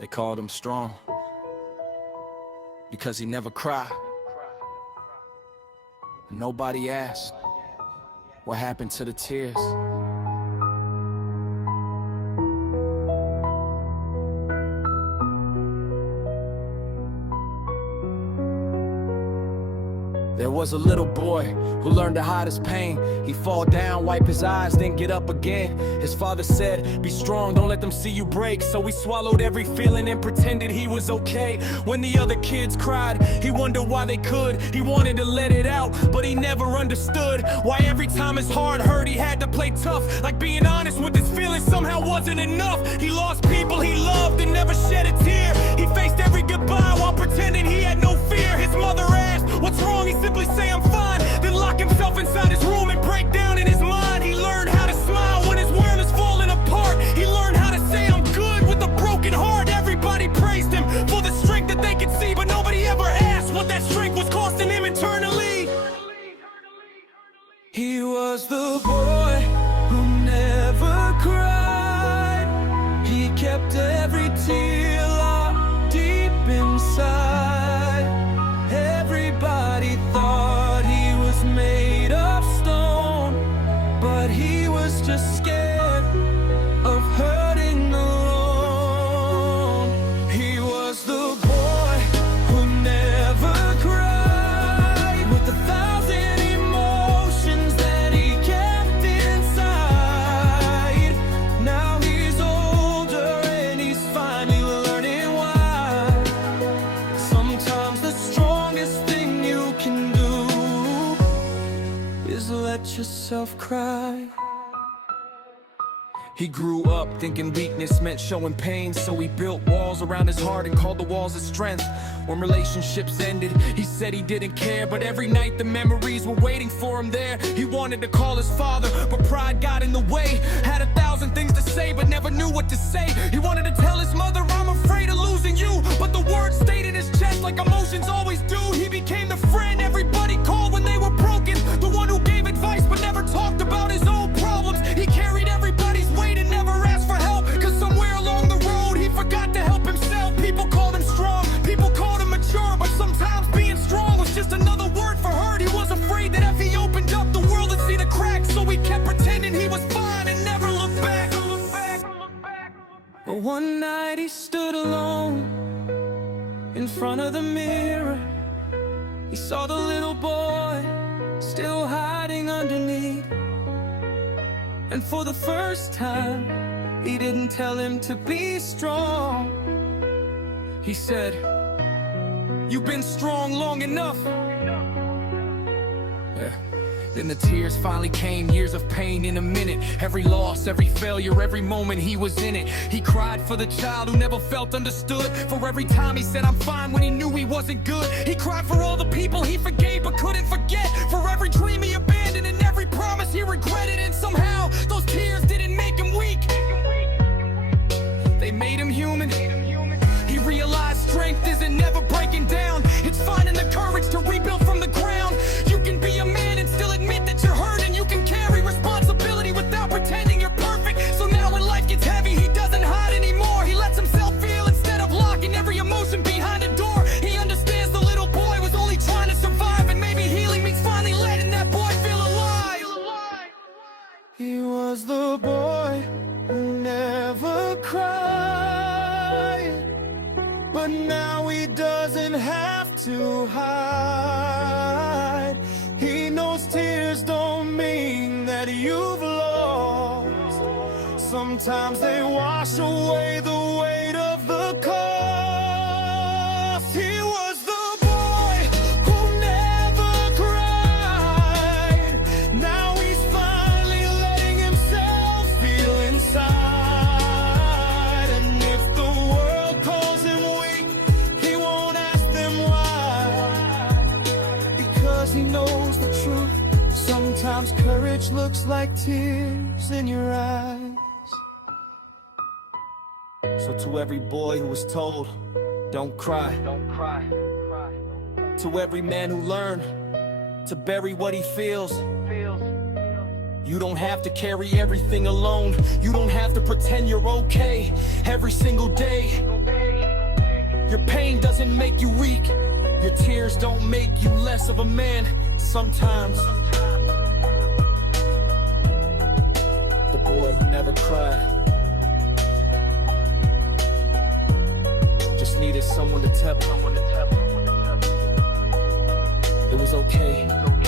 They called him strong because he never cried. And nobody asked what happened to the tears. There was a little boy who learned to hide his pain. He'd fall down, wipe his eyes, then get up again. His father said, be strong, don't let them see you break. So he swallowed every feeling and pretended he was okay. When the other kids cried, he wondered why they could. He wanted to let it out, but he never understood why every time his heart hurt, he had to play tough. Like being honest with his feelings somehow wasn't enough. He lost people he loved and never shed a tear. He faced every goodbye while pretending he had no fear. His mother asked, what's wrong? He simply say I'm fine, then lock himself inside his room and break down in his mind. He learned how to smile when his world is falling apart. He learned how to say I'm good with a broken heart. Everybody praised him for the strength that they could see, but nobody ever asked what that strength was costing him internally. He was the boy who never cried. He kept every tear locked deep inside. Everybody thought he was made of stone, but he was just scared of hurting alone. He was the boy who never cried, with 1,000 emotions that he kept inside. Now he's older and he's finally learning why. Sometimes the strongest thing you can do is let yourself cry. He grew up thinking weakness meant showing pain, so he built walls around his heart and called the walls his strength. When relationships ended, he said he didn't care, but every night the memories were waiting for him there. He wanted to call his father, but pride got in the way. Had 1,000 things to say, but never knew what to say. He wanted to tell his mother, I'm afraid of losing you, but the words stayed in his chest like emotions always do. He became the friend everybody called when they were broken, the one who gave advice but never talked about his own problems. He carried everybody's weight and never asked for help, cause somewhere along the road he forgot to help himself. People called him strong, people called him mature, but sometimes being strong was just another word for hurt. He was afraid that if he opened up, the world would see the cracks, so he kept pretending he was fine and never looked back. But one night he stood alone in front of the mirror. He saw the little boy still hiding underneath, and for the first time he didn't tell him to be strong. He said, you've been strong long enough. Yeah. Then the tears finally came, years of pain in a minute. Every loss, every failure, every moment he was in it. He cried for the child who never felt understood. For every time he said I'm fine when he knew he wasn't good. He cried for all the people he forgave but couldn't forget. For every dream he abandoned and every promise he regretted. And somehow those tears didn't make him weak, they made him human. He realized strength isn't never breaking down, it's finding the courage to rebuild from the ground. You can be a man and still admit that you're hurt, and you can carry responsibility without pretending you're perfect. So now when life gets heavy, he doesn't hide anymore. He lets himself feel instead of locking every emotion behind a door. He understands the little boy was only trying to survive, and maybe healing means finally letting that boy feel alive. He was the boy who never cried, but now he doesn't have to hide. He knows tears don't mean that you've lost. Sometimes they wash away the weight of the cost. He was the boy who never cried. Now he's finally letting himself feel inside. And if the world calls him weak, he won't ask them why, because he knows the truth. Sometimes courage looks like tears in your eyes. So to every boy who was told, don't cry, to every man who learned to bury what he feels, you don't have to carry everything alone. You don't have to pretend you're okay. every single day. Your pain doesn't make you weak. Your tears don't make you less of a man. Sometimes the boy who never cried just needed someone to tell him it was okay.